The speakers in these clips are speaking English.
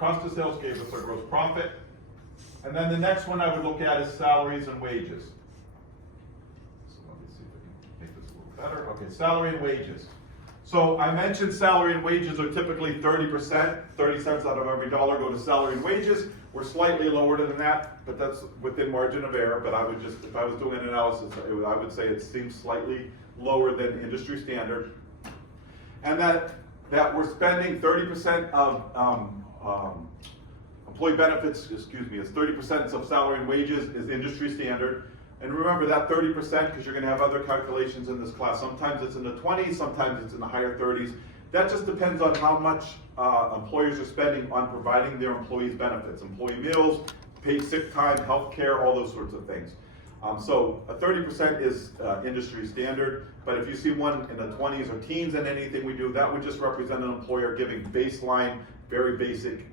cost of sales gave us our gross profit. And then the next one I would look at is salaries and wages. So let me see if I can make this a little better. Okay, salary and wages. So I mentioned salary and wages are typically 30%, 30 cents out of every dollar go to salary and wages. We're slightly lower than that, but that's within margin of error. But I would just, if I was doing an analysis, I would say it seems slightly lower than industry standard. And that we're spending 30% of employee benefits, is 30% of salary and wages is industry standard. And remember that 30%, because you're going to have other calculations in this class. Sometimes it's in the 20s, sometimes it's in the higher 30s. That just depends on how much employers are spending on providing their employees benefits, employee meals, paid sick time, health care, all those sorts of things. So a 30% is industry standard, but if you see one in the 20s or teens in anything we do, that would just represent an employer giving baseline, very basic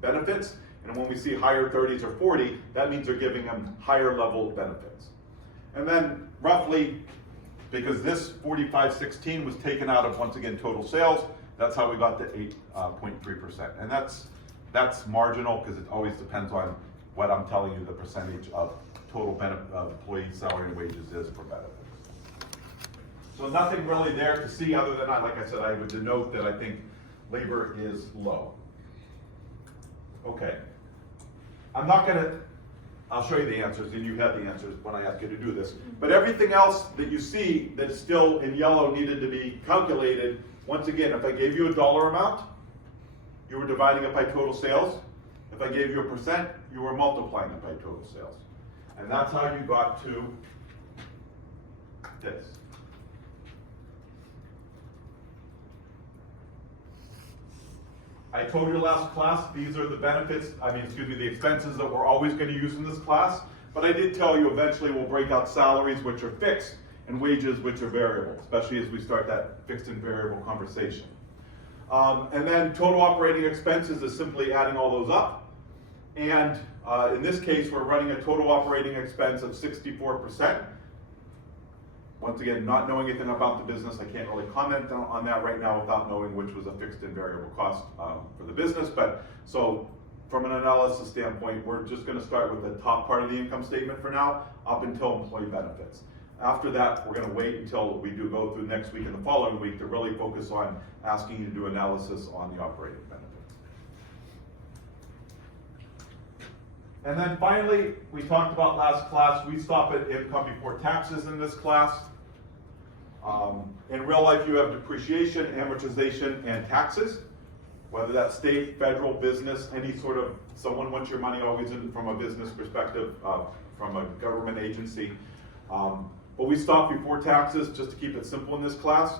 benefits. And when we see higher 30s or 40, that means they're giving them higher level benefits. And then roughly, because this 4516 was taken out of, once again, total sales, that's how we got to 8.3%. And that's marginal, because it always depends on what I'm telling you the percentage of total benefit of employee salary and wages is for benefits. So nothing really there to see other than, like I said, I would denote that I think labor is low. Okay. I'm not going to, I'll show you the answers, and you have the answers when I ask you to do this. But everything else that you see that is still in yellow needed to be calculated. Once again, if I gave you a dollar amount, you were dividing it by total sales. If I gave you a percent, you were multiplying it by total sales. And that's how you got to this. I told you last class, these are the benefits, the expenses that we're always going to use in this class. But I did tell you eventually we'll break out salaries, which are fixed, and wages, which are variable, especially as we start that fixed and variable conversation. And then total operating expenses is simply adding all those up. And in this case, we're running a total operating expense of 64%. Once again, not knowing anything about the business, I can't really comment on that right now without knowing which was a fixed and variable cost for the business. But so from an analysis standpoint, we're just going to start with the top part of the income statement for now, up until employee benefits. After that, we're going to wait until we do go through next week and the following week to really focus on asking you to do analysis on the operating benefits. And then finally, we talked about last class, we stop at income before taxes in this class. In real life, you have depreciation, amortization, and taxes, whether that's state, federal, business, any sort of, someone wants your money always in from a business perspective, from a government agency. But we stop before taxes just to keep it simple in this class.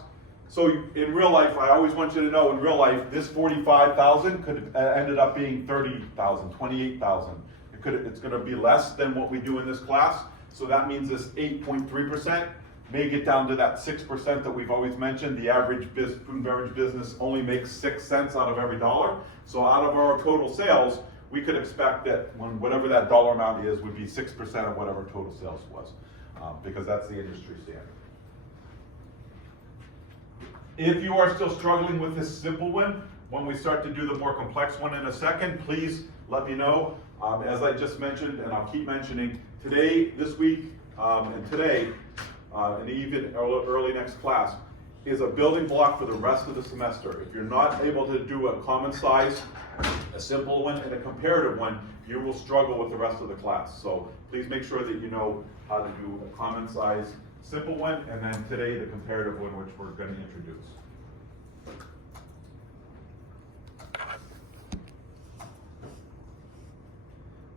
So in real life, I always want you to know in real life, this 45,000 could have ended up being 30,000, 28,000. It's going to be less than what we do in this class. So that means this 8.3% may get down to that 6% that we've always mentioned. The average food and beverage business only makes 6 cents out of every dollar. So out of our total sales, we could expect that whatever that dollar amount is would be 6% of whatever total sales was, because that's the industry standard. If you are still struggling with this simple one, when we start to do the more complex one in a second, please let me know. As I just mentioned, and I'll keep mentioning, today, this week, and today, and even early next class, is a building block for the rest of the semester. If you're not able to do a common size, a simple one, and a comparative one, you will struggle with the rest of the class. So please make sure that you know how to do a common size, simple one, and then today the comparative one, which we're going to introduce.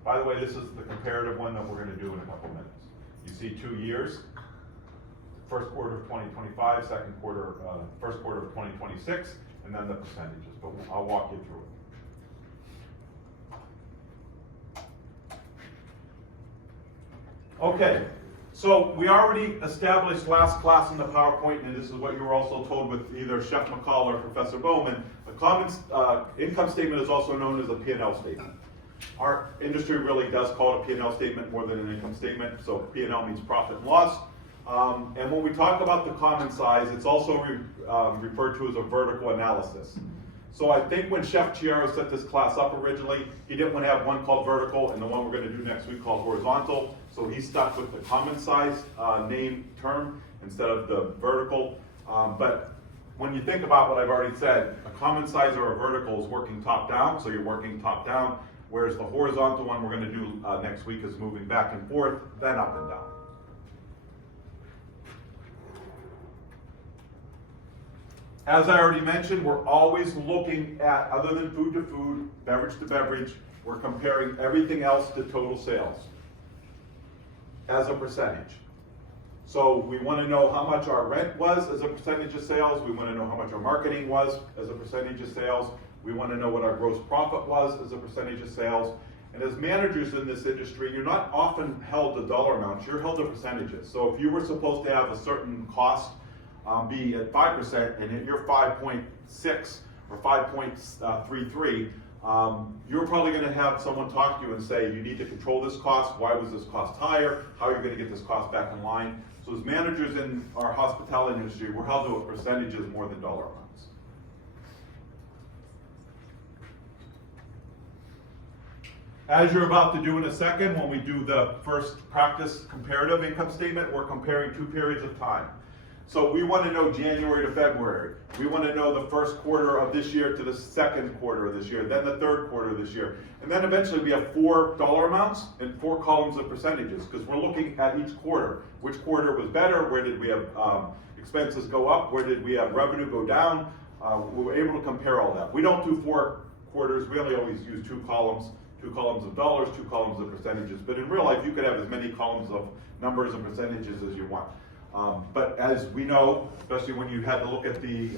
By the way, this is the comparative one that we're going to do in a couple minutes. You see 2 years, first quarter of 2025, first quarter of 2026, and then the percentages, but I'll walk you through it. Okay, so we already established last class in the PowerPoint, and this is what you were also told with either Chef McCall or Professor Bowman. A common income statement is also known as a P&L statement. Our industry really does call it a P&L statement more than an income statement, so P&L means profit and loss. And when we talk about the common size, it's also referred to as a vertical analysis. So I think when Chef Chiaro set this class up originally, he didn't want to have one called vertical and the one we're going to do next week called horizontal. So he stuck with the common size name term instead of the vertical. But when you think about what I've already said, a common size or a vertical is working top down, so you're working top down, whereas the horizontal one we're going to do next week is moving back and forth, then up and down. As I already mentioned, we're always looking at, other than food to food, beverage to beverage, we're comparing everything else to total sales as a percentage. So we want to know how much our rent was as a percentage of sales. We want to know how much our marketing was as a percentage of sales. We want to know what our gross profit was as a percentage of sales. And as managers in this industry, you're not often held to dollar amounts, you're held to percentages. So if you were supposed to have a certain cost be at 5% and you're 5.6 or 5.33, you're probably going to have someone talk to you and say, you need to control this cost. Why was this cost higher? How are you going to get this cost back in line? So as managers in our hospitality industry, we're held to percentages more than dollar amounts. As you're about to do in a second, when we do the first practice comparative income statement, we're comparing 2 periods of time. So we want to know January to February. We want to know the first quarter of this year to the second quarter of this year, then the third quarter of this year. And then eventually we have 4 dollar amounts and 4 columns of percentages, because we're looking at each quarter. Which quarter was better? Where did we have expenses go up? Where did we have revenue go down? We were able to compare all that. We don't do 4 quarters. We only always use 2 columns. 2 columns of dollars, 2 columns of percentages. But in real life, you could have as many columns of numbers and percentages as you want. But as we know, especially when you had to look at the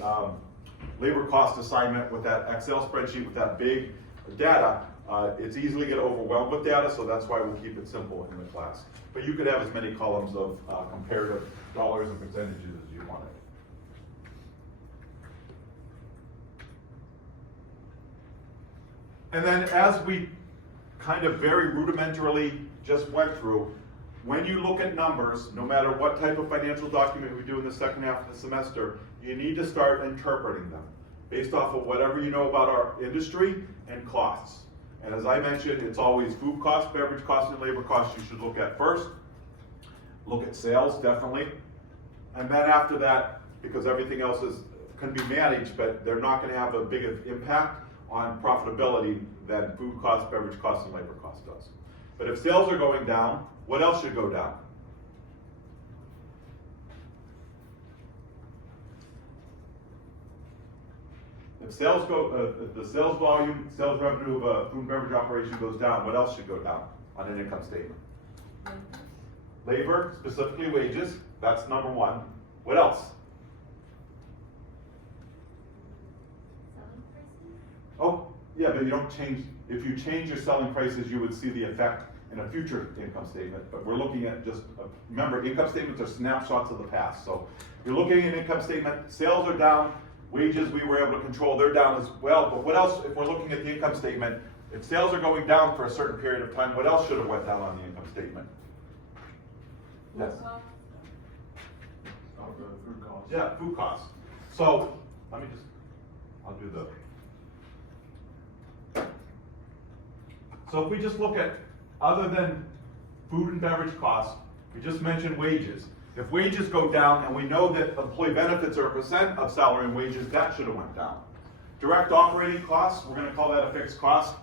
labor cost assignment with that Excel spreadsheet with that big data, it's easily get overwhelmed with data, so that's why we keep it simple in the class. But you could have as many columns of comparative dollars and percentages as you wanted. And then as we kind of very rudimentarily just went through, when you look at numbers, no matter what type of financial document we do in the second half of the semester, you need to start interpreting them based off of whatever you know about our industry and costs. And as I mentioned, it's always food costs, beverage costs, and labor costs you should look at first. Look at sales, definitely. And then after that, because everything else can be managed, but they're not going to have a big impact on profitability than food costs, beverage costs, and labor costs does. But if sales are going down, what else should go down? If sales if the sales volume, sales revenue of a food and beverage operation goes down, what else should go down on an income statement? Labor, specifically wages, that's number 1. What else? Selling prices? Oh, yeah, but you don't change, if you change your selling prices, you would see the effect in a future income statement, but we're looking at just, remember, income statements are snapshots of the past. So you're looking at an income statement, sales are down, wages we were able to control, they're down as well, but what else, if we're looking at the income statement, if sales are going down for a certain period of time, what else should have went down on the income statement? Yes? Food costs. Yeah, food costs. So, let me just, I'll do the. So if we just look at, other than food and beverage costs, we just mentioned wages. If wages go down, and we know that employee benefits are a percent of salary and wages, that should have went down. Direct operating costs, we're gonna call that a fixed cost,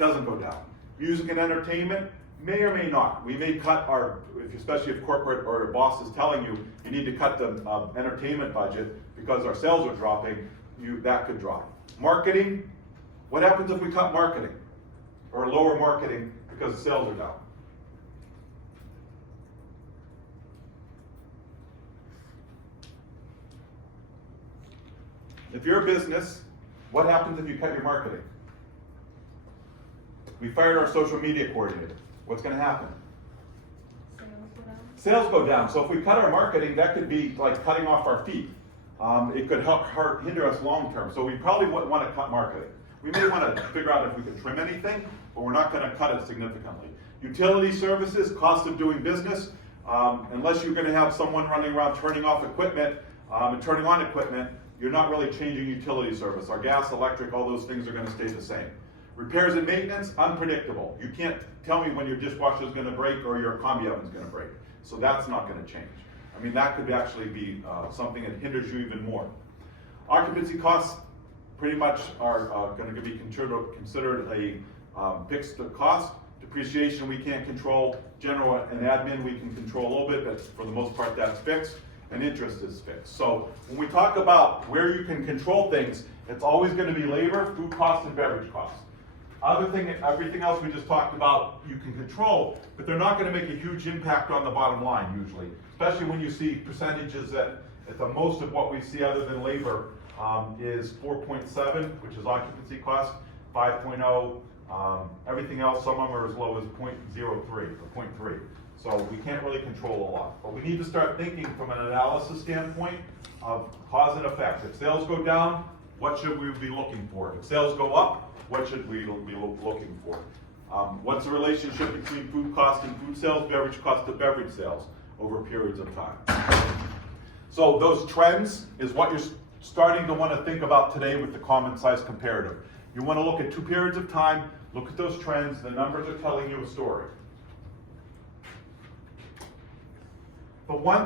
doesn't go down. Music and entertainment, may or may not. We may cut our, especially if corporate or your boss is telling you, you need to cut the entertainment budget because our sales are dropping, that could drop. Marketing, what happens if we cut marketing? Or lower marketing because the sales are down? If you're a business, what happens if you cut your marketing? We fired our social media coordinator. What's going to happen? Sales go down? Sales go down. So if we cut our marketing, that could be like cutting off our feet. It could hinder us long term. So we probably wouldn't want to cut marketing. We may want to figure out if we can trim anything, but we're not going to cut it significantly. Utility services, cost of doing business, unless you're going to have someone running around turning off equipment and turning on equipment, you're not really changing utility service. Our gas, electric, all those things are gonna stay the same. Repairs and maintenance, unpredictable. You can't tell me when your dishwasher is gonna break or your combi oven is gonna break. So that's not gonna change. I mean, that could actually be something that hinders you even more. Occupancy costs pretty much are gonna be considered a fixed cost. Depreciation we can't control. General and admin we can control a little bit, but for the most part that's fixed. And interest is fixed. So when we talk about where you can control things, it's always gonna be labor, food costs, and beverage costs. Everything else we just talked about, you can control, but they're not gonna make a huge impact on the bottom line usually, especially when you see percentages that at the most of what we see other than labor is 4.7, which is occupancy cost, 5.0, everything else, some of them are as low as 0.03 or 0.3. So we can't really control a lot, but we need to start thinking from an analysis standpoint of cause and effect. If sales go down, what should we be looking for? If sales go up, what should we be looking for? What's the relationship between food cost and food sales, beverage cost to beverage sales over periods of time? So those trends is what you're starting to want to think about today with the common size comparative. You want to look at 2 periods of time, look at those trends, the numbers are telling you a story. The one